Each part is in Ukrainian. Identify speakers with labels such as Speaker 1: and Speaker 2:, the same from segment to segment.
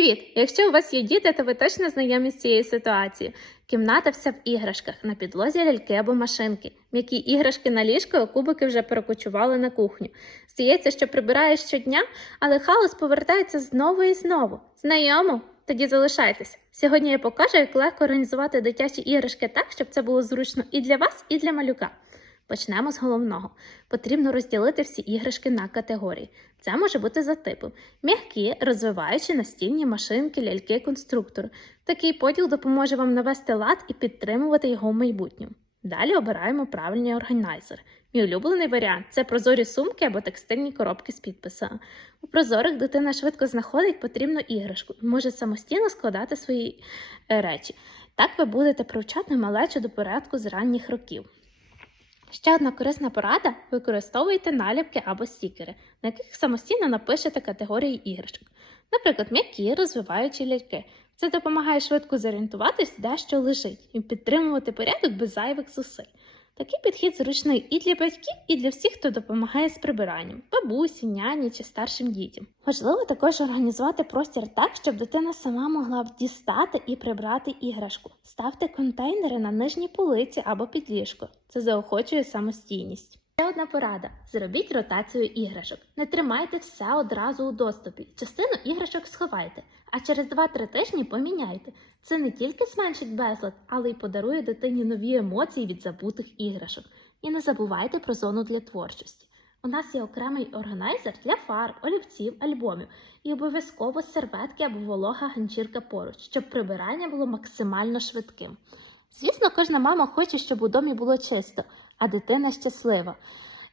Speaker 1: Привіт! Якщо у вас є діти, то ви точно знайомі з цією ситуацією. Кімната вся в іграшках, на підлозі ляльки або машинки. М'які іграшки на ліжко, а кубики вже перекочували на кухню. Здається, що прибираєш щодня, але хаос повертається знову і знову. Знайомо? Тоді залишайтесь. Сьогодні я покажу, як легко організувати дитячі іграшки так, щоб це було зручно і для вас, і для малюка. Почнемо з головного. Потрібно розділити всі іграшки на категорії. Це може бути за типом: м'які, розвиваючі настільні машинки, ляльки, конструктори. Такий поділ допоможе вам навести лад і підтримувати його в майбутньому. Далі обираємо правильний органайзер. Мій улюблений варіант це прозорі сумки або текстильні коробки з підписами. У прозорих дитина швидко знаходить потрібну іграшку і може самостійно складати свої е, речі. Так ви будете привчати малечу до порядку з ранніх років. Ще одна корисна порада: використовуйте наліпки або стікери, на яких самостійно напишете категорії іграшок. Наприклад, м'які розвиваючі ляльки. Це допомагає швидко зорієнтуватись, де що лежить, і підтримувати порядок без зайвих зусиль. Такий підхід зручний і для батьків, і для всіх, хто допомагає з прибиранням бабусі, няні чи старшим дітям. Важливо також організувати простір так, щоб дитина сама могла дістати і прибрати іграшку. Ставте контейнери на нижній полиці або під ліжко. Це заохочує самостійність. Ще одна порада: зробіть ротацію іграшок. Не тримайте все одразу у доступі. Частину іграшок сховайте, а через 2-3 тижні поміняйте. Це не тільки зменшить безлад, але й подарує дитині нові емоції від забутих іграшок. І не забувайте про зону для творчості. У нас є окремий органайзер для фарб, олівців, альбомів і обов'язково серветки або волога ганчірка поруч, щоб прибирання було максимально швидким. Звісно, кожна мама хоче, щоб у домі було чисто, а дитина щаслива.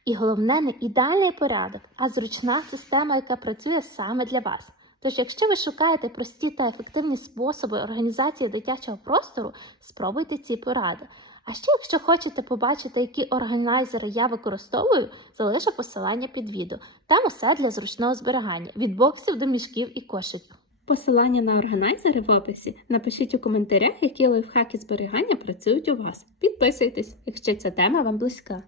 Speaker 1: І головне не ідеальний порядок, а зручна система, яка працює саме для вас. Тож, якщо ви шукаєте прості та ефективні способи організації дитячого простору, спробуйте ці поради. А ще, якщо хочете побачити, які органайзери я використовую, залишу посилання під відео. Там усе для зручного зберігання від боксів до мішків і кошиків. Посилання на органайзери в описі. Напишіть у коментарях, які лайфхаки зберігання працюють у вас. Підписуйтесь, якщо ця тема вам близька.